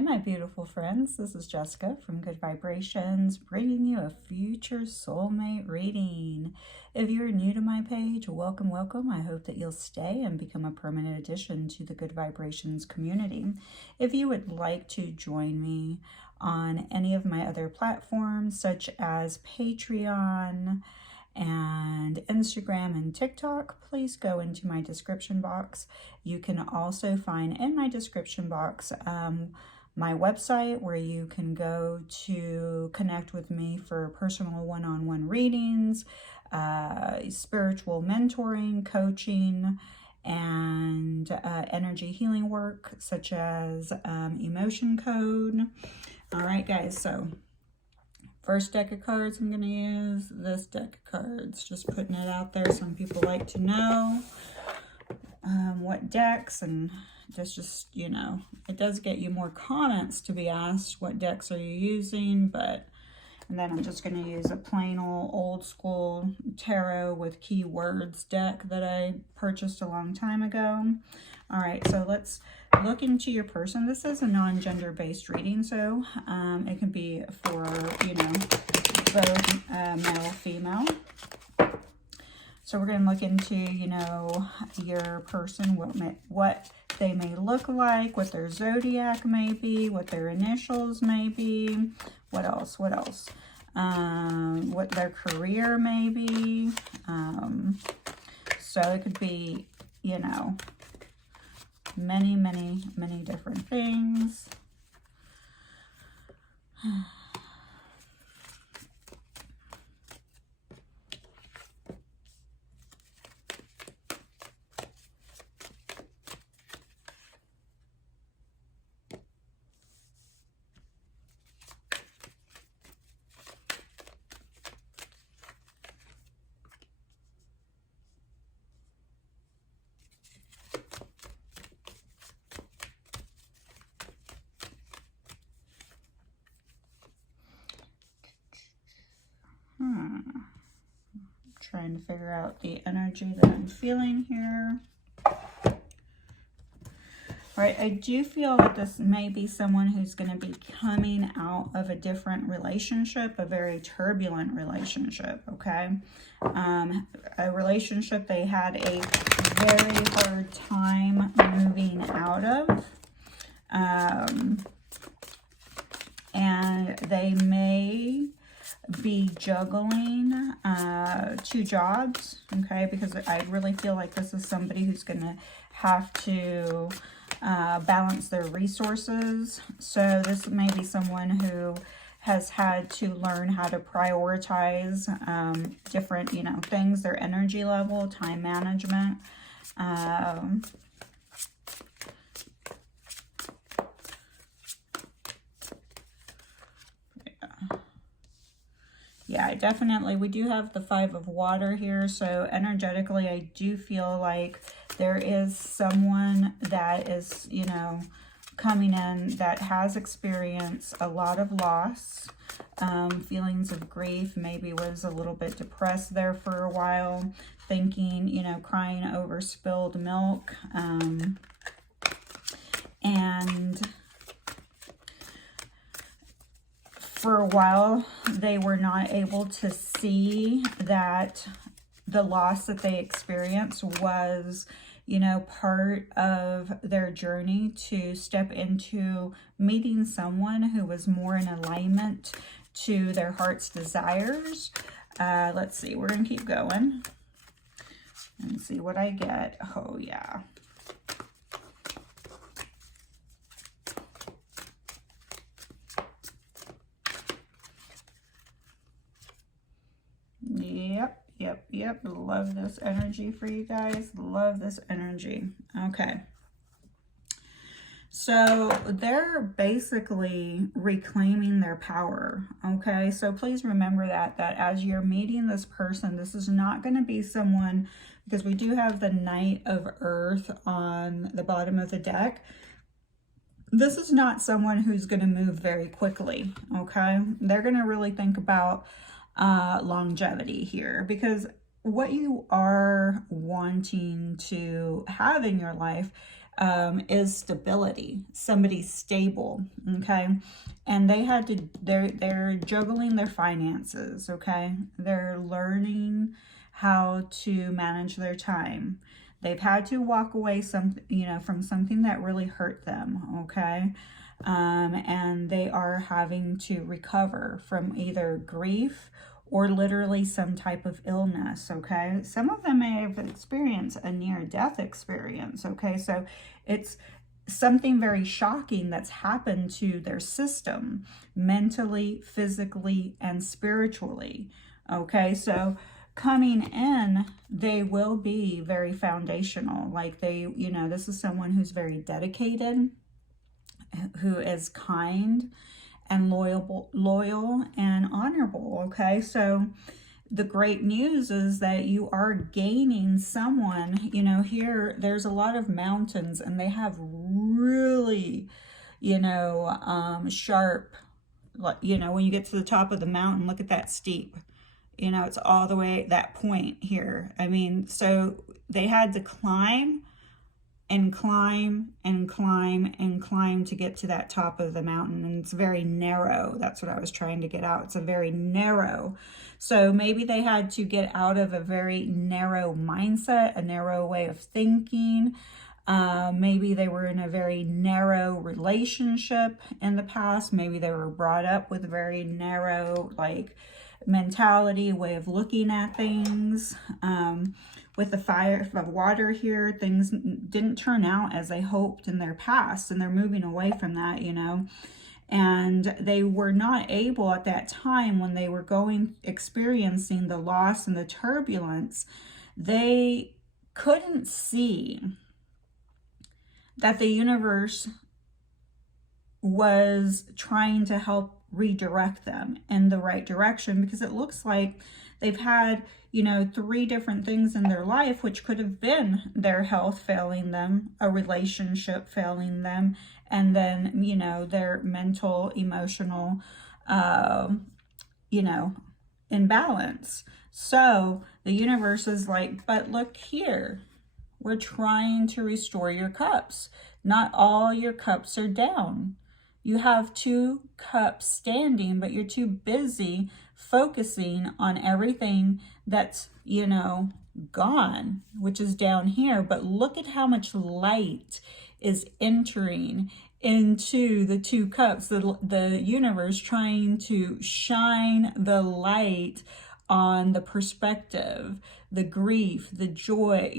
my beautiful friends. This is Jessica from Good Vibrations, bringing you a future soulmate reading. If you're new to my page, welcome, welcome. I hope that you'll stay and become a permanent addition to the Good Vibrations community. If you would like to join me on any of my other platforms, such as Patreon and Instagram and TikTok, please go into my description box. You can also find in my description box my website where you can go to connect with me for personal one-on-one readings, spiritual mentoring, coaching, and energy healing work such as emotion code. All right, guys, so first deck of cards, I'm going to use this deck of cards. Just putting it out there. Some people like to know what decks, and just, you know, it does get you more comments to be asked, what decks are you using? But, and then I'm just going to use a plain old school tarot with keywords deck that I purchased a long time ago. All right, so let's look into your person. This is a non-gender based reading, so it can be for, you know, both male, female. So we're going to look into, you know, your person, what they may look like, what their zodiac may be, what their initials may be, what else, what their career may be. So it could be, you know, many different things. Trying to figure out the energy that I'm feeling here. All right, I do feel that this may be someone who's going to be coming out of a different relationship, a very turbulent relationship, okay? A relationship they had a very hard time moving out of. And they may be juggling two jobs, okay, because I really feel like this is somebody who's going to have to balance their resources. So this may be someone who has had to learn how to prioritize different, you know, things, their energy level, time management. Yeah, definitely. We do have the Five of Water here. So energetically, I do feel like there is someone that is, you know, coming in that has experienced a lot of loss, feelings of grief, maybe was a little bit depressed there for a while, thinking, you know, crying over spilled milk. And for a while, they were not able to see that the loss that they experienced was, you know, part of their journey to step into meeting someone who was more in alignment to their heart's desires. Let's see, we're going to keep going and see what I get. Oh, yeah. Yep. Love this energy for you guys. Love this energy. Okay. So they're basically reclaiming their power. Okay. So please remember that as you're meeting this person, this is not going to be someone, because we do have the Knight of Earth on the bottom of the deck. This is not someone who's going to move very quickly. Okay. They're going to really think about longevity here, because what you are wanting to have in your life is stability, somebody stable, okay? And they had to, they're juggling their finances, okay? They're learning how to manage their time. They've had to walk away from something that really hurt them, okay? And they are having to recover from either grief or literally some type of illness, okay? Some of them may have experienced a near-death experience, okay? So it's something very shocking that's happened to their system, mentally, physically, and spiritually, okay? So coming in, they will be very foundational. Like this is someone who's very dedicated, who is kind and loyal and honorable, okay? So the great news is that you are gaining someone, here there's a lot of mountains and they have really, sharp, when you get to the top of the mountain, look at that steep, it's all the way at that point here. I mean, so they had to climb and climb and climb and climb to get to that top of the mountain. And it's very narrow. That's what I was trying to get out. It's a very narrow. So maybe they had to get out of a very narrow mindset, a narrow way of thinking. Maybe they were in a very narrow relationship in the past. Maybe they were brought up with a very narrow, mentality, way of looking at things. With the fire of water here, things didn't turn out as they hoped in their past, and they're moving away from that, and they were not able at that time when they were experiencing the loss and the turbulence, they couldn't see that the universe was trying to help redirect them in the right direction, because it looks like they've had, 3 different things in their life, which could have been their health failing them, a relationship failing them, and then, their mental, emotional, imbalance. So the universe is like, but look here, we're trying to restore your cups. Not all your cups are down. You have 2 cups standing, but you're too busy focusing on everything that's, gone, which is down here. But look at how much light is entering into the 2 cups. The universe trying to shine the light on the perspective, the grief, the joy,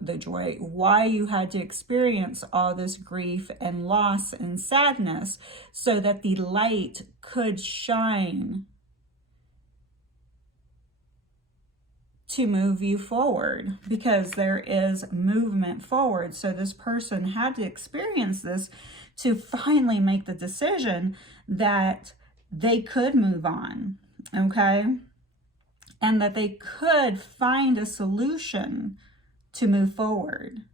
the joy, why you had to experience all this grief and loss and sadness, so that the light could shine to move you forward, because there is movement forward. So this person had to experience this to finally make the decision that they could move on, okay? And that they could find a solution to move forward.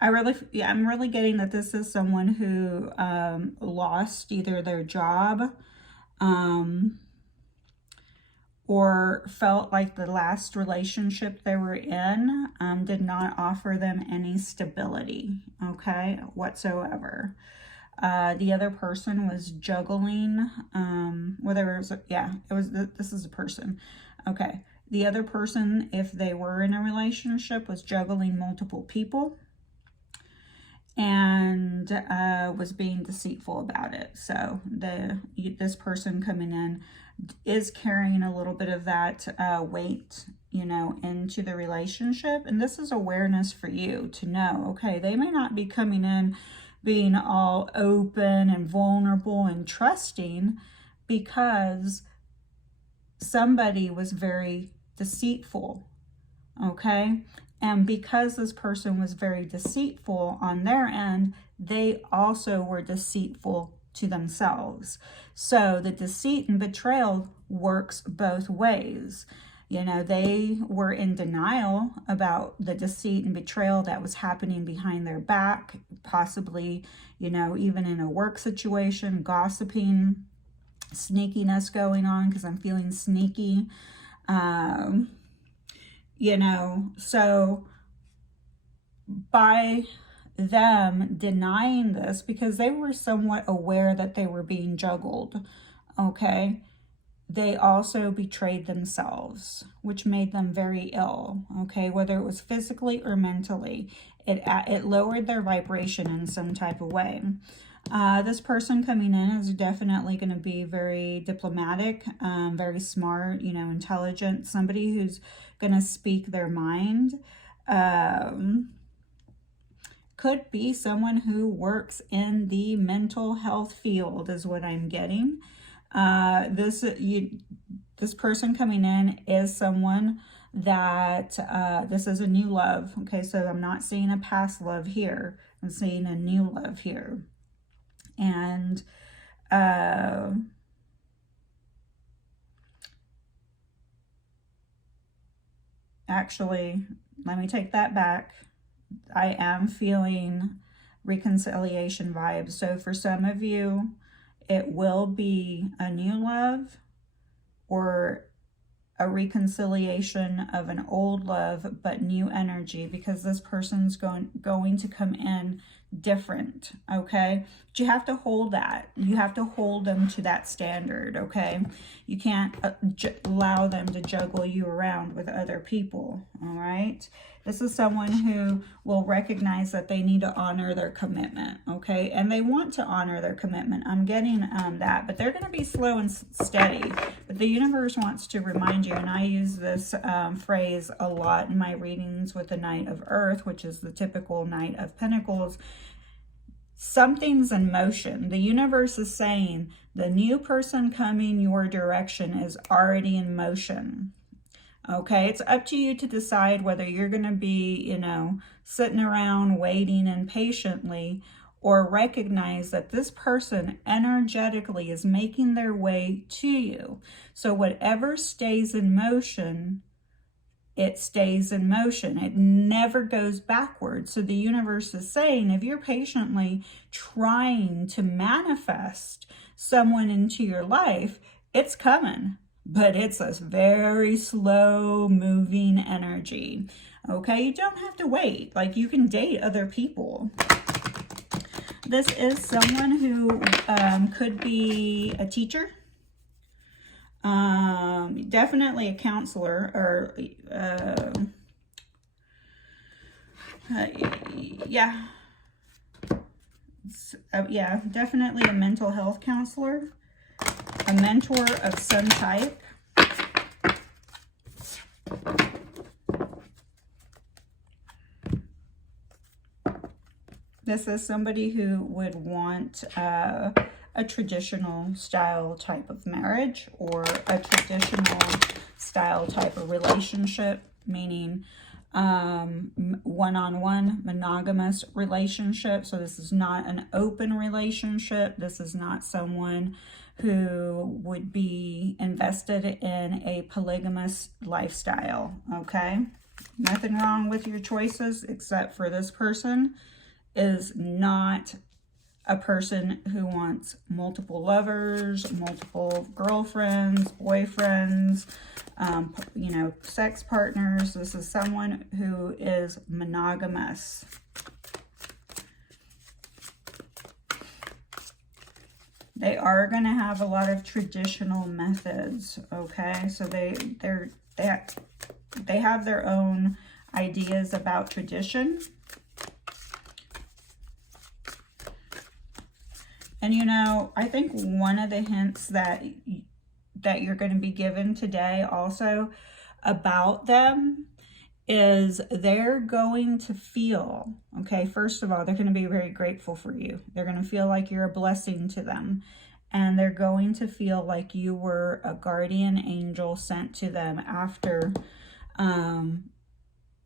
I'm really getting that this is someone who lost either their job or felt like the last relationship they were in did not offer them any stability, okay, whatsoever. The other person was juggling, this is a person. Okay. The other person, if they were in a relationship, was juggling multiple people and was being deceitful about it. So this person coming in is carrying a little bit of that weight, into the relationship. And this is awareness for you to know, okay, they may not be coming in being all open and vulnerable and trusting, because somebody was very deceitful, okay? And because this person was very deceitful on their end, they also were deceitful to themselves. So the deceit and betrayal works both ways. They were in denial about the deceit and betrayal that was happening behind their back, possibly, even in a work situation, gossiping, sneakiness going on, because I'm feeling sneaky. So by them denying this, because they were somewhat aware that they were being juggled, okay, they also betrayed themselves, which made them very ill, okay, whether it was physically or mentally. It lowered their vibration in some type of way. This person coming in is definitely going to be very diplomatic, very smart, you know, intelligent, somebody who's going to speak their mind. Could be someone who works in the mental health field is what I'm getting. This person coming in is someone that this is a new love. Okay, so I'm not seeing a past love here. I'm seeing a new love here. And actually, let me take that back. I am feeling reconciliation vibes. So for some of you, it will be a new love or a reconciliation of an old love, but new energy, because this person's going to come in different, okay? But you have to hold that. You have to hold them to that standard, okay? You can't allow them to juggle you around with other people, all right? This is someone who will recognize that they need to honor their commitment, okay? And they want to honor their commitment. I'm getting that, but they're going to be slow and steady. But the universe wants to remind you, and I use this phrase a lot in my readings with the Knight of Earth, which is the typical Knight of Pentacles. Something's in motion. The universe is saying the new person coming your direction is already in motion. Okay, it's up to you to decide whether you're going to be, you know, sitting around waiting impatiently, or recognize that this person energetically is making their way to you. So whatever stays in motion, it stays in motion. It never goes backwards. So the universe is saying, if you're patiently trying to manifest someone into your life, it's coming. But it's a very slow moving energy. Okay, you don't have to wait. Like, you can date other people. This is someone who could be a teacher. Definitely a counselor, or yeah. Yeah, definitely a mental health counselor. A mentor of some type. This is somebody who would want a traditional style type of marriage, or a traditional style type of relationship, meaning one-on-one monogamous relationship. So this is not an open relationship. This is not someone who would be invested in a polygamous lifestyle, okay? Nothing wrong with your choices, except for this person is not a person who wants multiple lovers, multiple girlfriends, boyfriends, you know, sex partners. This is someone who is monogamous. They are going to have a lot of traditional methods, okay? So they have their own ideas about tradition. And, you know, I think one of the hints that you're going to be given today also about them is they're going to feel, okay, first of all, they're going to be very grateful for you. They're going to feel like you're a blessing to them. And they're going to feel like you were a guardian angel sent to them after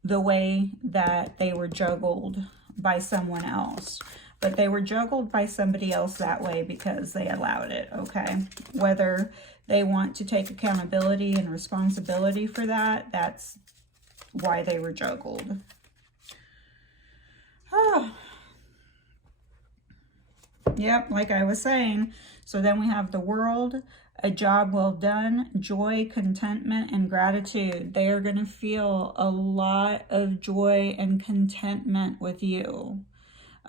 the way that they were juggled by someone else. But they were juggled by somebody else that way because they allowed it, okay? Whether they want to take accountability and responsibility for that, that's why they were juggled. Oh. Yep, like I was saying. So then we have the World, a job well done, joy, contentment, and gratitude. They are going to feel a lot of joy and contentment with you.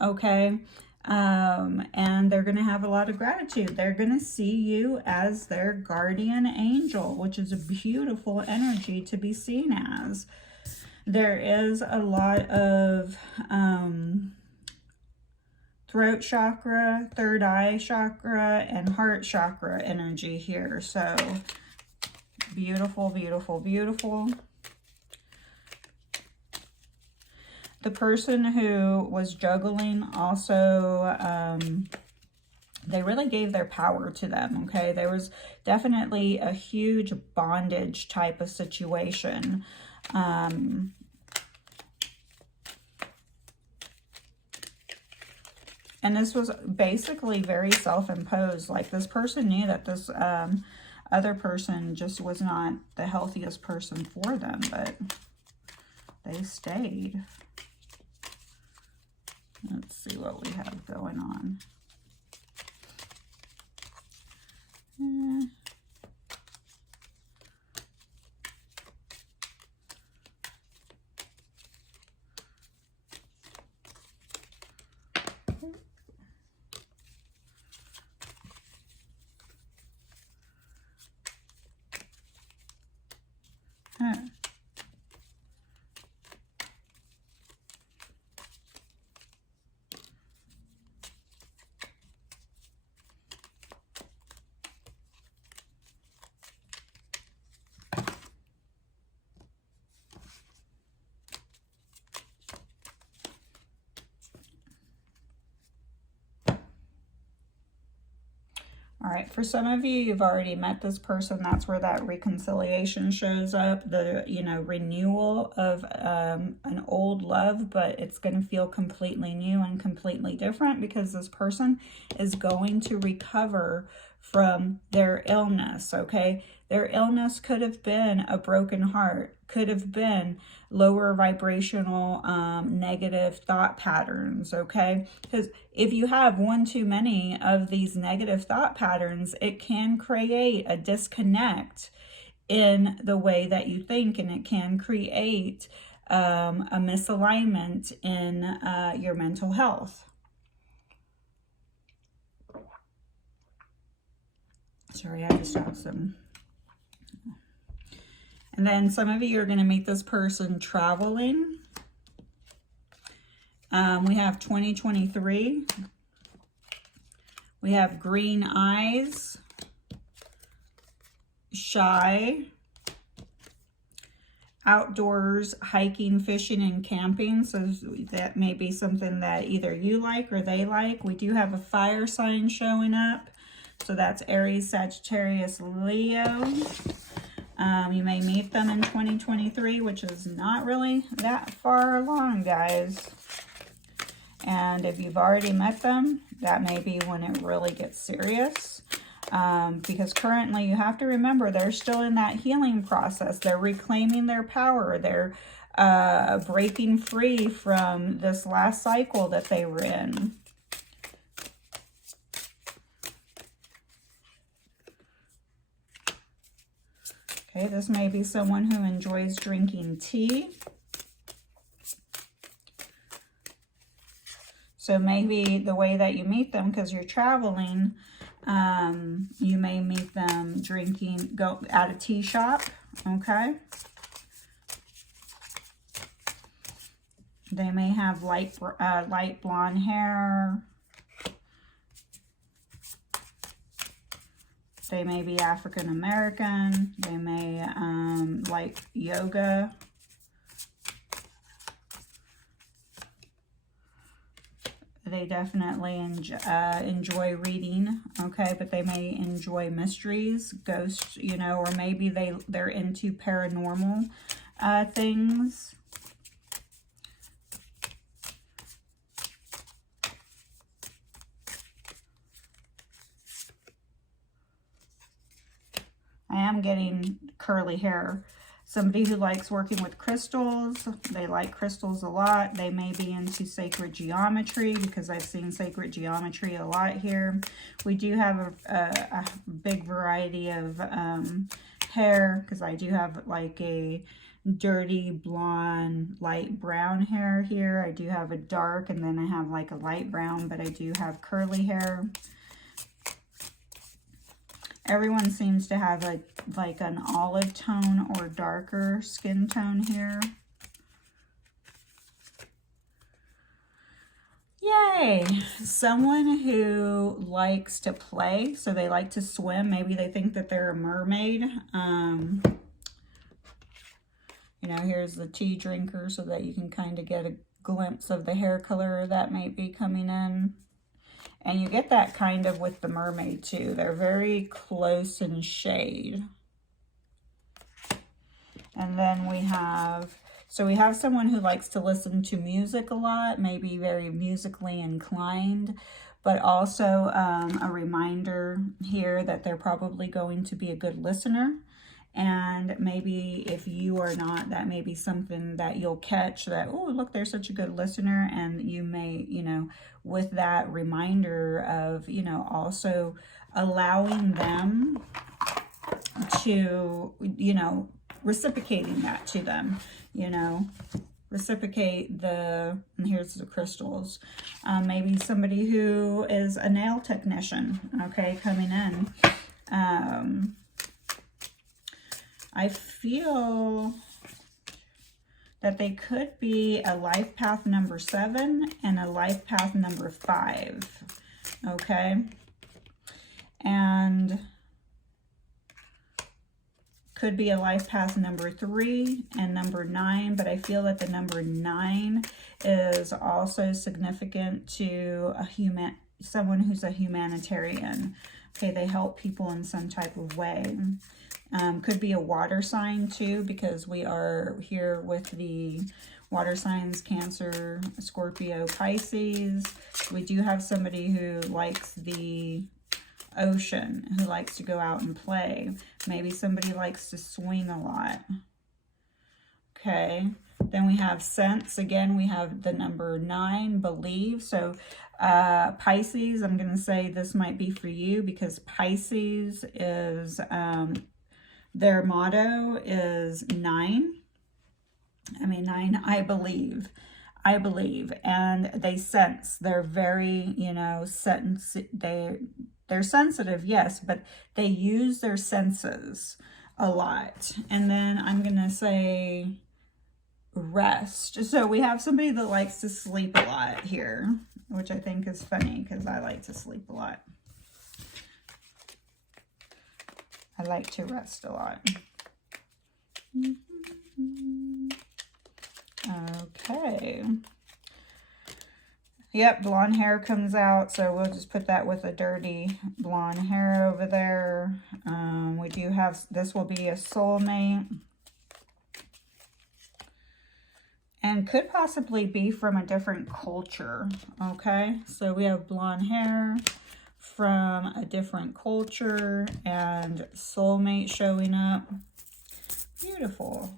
Okay? And they're going to have a lot of gratitude. They're going to see you as their guardian angel, which is a beautiful energy to be seen as. There is a lot of throat chakra, third eye chakra, and heart chakra energy here. So beautiful, beautiful, beautiful. The person who was juggling also, they really gave their power to them, okay? There was definitely a huge bondage type of situation. And this was basically very self-imposed. Like, this person knew that this other person just was not the healthiest person for them, but they stayed. Let's see what we have going on. All right, for some of you, you've already met this person. That's where that reconciliation shows up, the, renewal of an old love, but it's going to feel completely new and completely different because this person is going to recover from their illness, okay? Their illness could have been a broken heart, could have been lower vibrational negative thought patterns, okay? Because if you have one too many of these negative thought patterns, it can create a disconnect in the way that you think, and it can create a misalignment in your mental health. Sorry, I just have some. And then some of you are going to meet this person traveling. We have 2023. We have green eyes, shy, outdoors, hiking, fishing, and camping. So that may be something that either you like or they like. We do have a fire sign showing up. So that's Aries, Sagittarius, Leo. You may meet them in 2023, which is not really that far along, guys. And if you've already met them, that may be when it really gets serious. Because currently, you have to remember, they're still in that healing process. They're reclaiming their power. They're breaking free from this last cycle that they were in. Okay, this may be someone who enjoys drinking tea. So maybe the way that you meet them, because you're traveling, you may meet them go at a tea shop, okay? They may have light blonde hair. They may be African American. They may like yoga. They definitely enjoy reading, okay? But they may enjoy mysteries, ghosts, or maybe they're into paranormal things. I am getting curly hair. Somebody who likes working with crystals. They like crystals a lot. They may be into sacred geometry, because I've seen sacred geometry a lot here. We do have a big variety of hair, because I do have like a dirty blonde, light brown hair here. I do have a dark, and then I have like a light brown, but I do have curly hair. Everyone seems to have like an olive tone or darker skin tone here. Yay! Someone who likes to play, so they like to swim. Maybe they think that they're a mermaid. You know, here's the tea drinker so that you can kind of get a glimpse of the hair color that might be coming in. And you get that kind of with the mermaid too. They're very close in shade. And then we have, so we have someone who likes to listen to music a lot, maybe very musically inclined, but also a reminder here that they're probably going to be a good listener. And maybe if you are not, that may be something that you'll catch, that, oh, look, they're such a good listener. And you may, you know, with that reminder of, you know, also allowing them to, you know, reciprocating that to them, you know, reciprocate the, and here's the crystals. Maybe somebody who is a nail technician, okay, coming in. I feel that they could be a life path number 7 and a life path number 5, okay? And could be a life path number 3 and number 9, but I feel that the number 9 is also significant to someone who's a humanitarian. Okay, they help people in some type of way. Could be a water sign too, because we are here with the water signs, Cancer, Scorpio, Pisces. We do have somebody who likes the ocean, who likes to go out and play. Maybe somebody likes to swing a lot. Okay, then we have sense. Again, we have the number 9, believe. So Pisces, I'm going to say this might be for you, because Pisces is... their motto is 9. I mean, 9, I believe. I believe. And they sense. They're very, you know, they're sensitive, yes, but they use their senses a lot. And then I'm going to say rest. So we have somebody that likes to sleep a lot here, which I think is funny because I like to sleep a lot. I like to rest a lot. Okay. Yep, blonde hair comes out, so we'll just put that with a dirty blonde hair over there. We do have, this will be a soulmate. And could possibly be from a different culture, okay? So we have blonde hair from a different culture and soulmate showing up. Beautiful.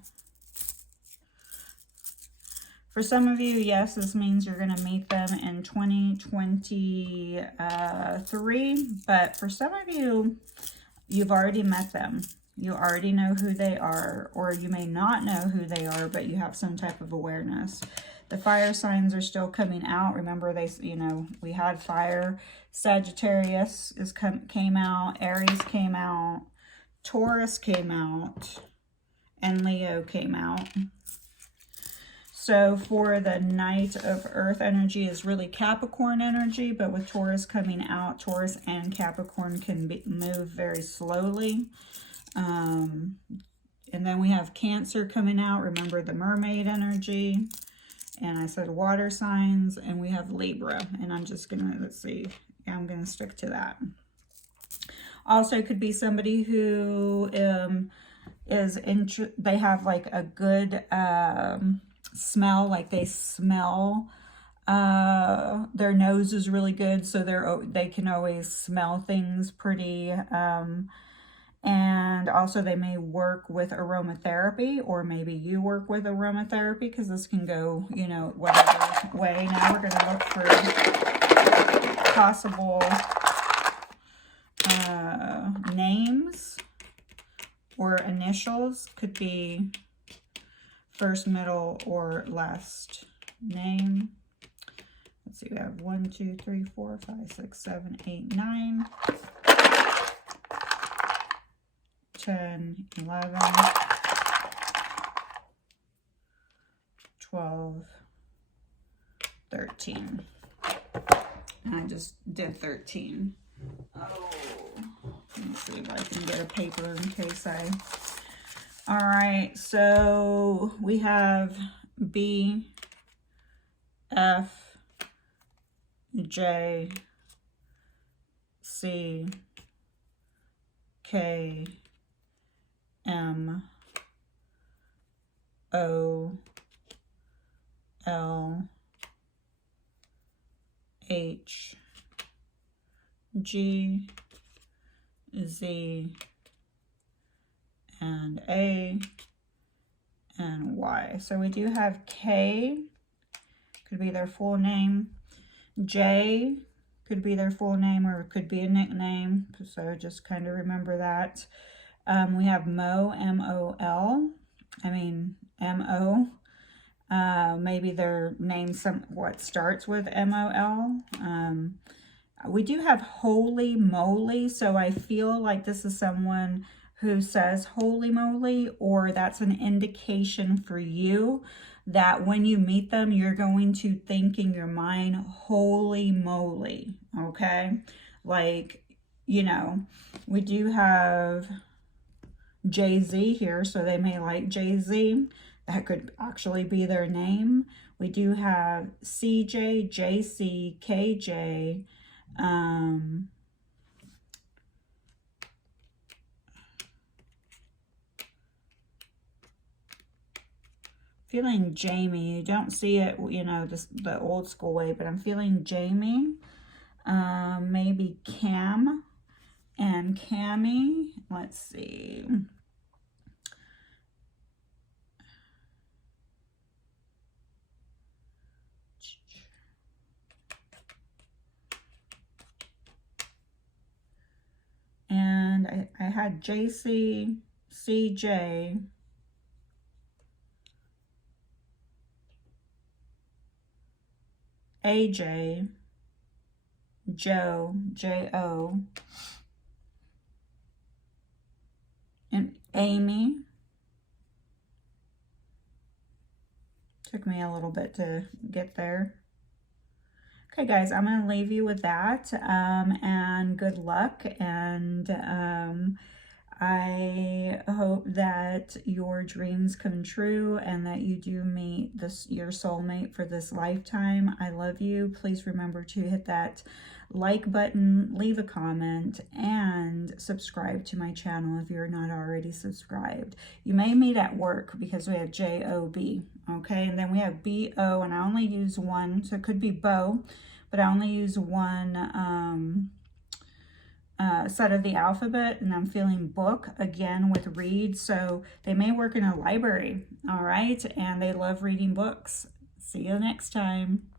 For some of you, yes, this means you're going to meet them in 2023. But for some of you, you've already met them. You already know who they are, or you may not know who they are, but you have some type of awareness. The fire signs are still coming out. Remember, they, you know, we had fire. Sagittarius came out, Aries came out, Taurus came out, and Leo came out. So for the Knight of Earth energy is really Capricorn energy, but with Taurus coming out, Taurus and Capricorn can move very slowly. And then we have Cancer coming out. Remember the mermaid energy. And I said water signs, and we have Libra. And I'm just going to, let's see, I'm going to stick to that. Also could be somebody who they have like a good smell, like they smell, their nose is really good, so they can always smell things pretty And also they may work with aromatherapy, or maybe you work with aromatherapy, because this can go, you know, whatever way. Now we're going to look for possible names or initials. Could be first, middle, or last name. Let's see, we have 1, 2, 3, 4, 5, 6, 7, 8, 9, 10, 11, 12, 13. And I just did 13. Oh, let me see if I can get a paper in case I... All right, so we have B, F, J, C, K, M, O, L, H, G, Z, and A, and Y. So we do have K, could be their full name. J could be their full name, or it could be a nickname. So just kind of remember that. We have Mo, M-O-L. I mean, M-O. Maybe their name what starts with M-O-L. We do have Holy Moly, so I feel like this is someone who says holy moly, or that's an indication for you that when you meet them, you're going to think in your mind, holy moly, okay? Like, you know, we do have Jay-Z here, so they may like Jay-Z. That could actually be their name. We do have CJ, JC, KJ, feeling Jamie. You don't see it, you know, the old school way, but I'm feeling Jamie. Maybe Cam and Cammy. Let's see. And I had JC, CJ, AJ, Joe, J-O, and Amy. Took me a little bit to get there. Okay, guys, I'm going to leave you with that, and good luck, and I hope that your dreams come true and that you do meet your soulmate for this lifetime. I love you. Please remember to hit that like button, leave a comment, and subscribe to my channel if you're not already subscribed. You may meet at work because we have J-O-B, okay? And then we have B-O, and I only use one, so it could be Bo, but I only use one set of the alphabet, and I'm feeling book again with read, so they may work in a library, all right? And they love reading books. See you next time.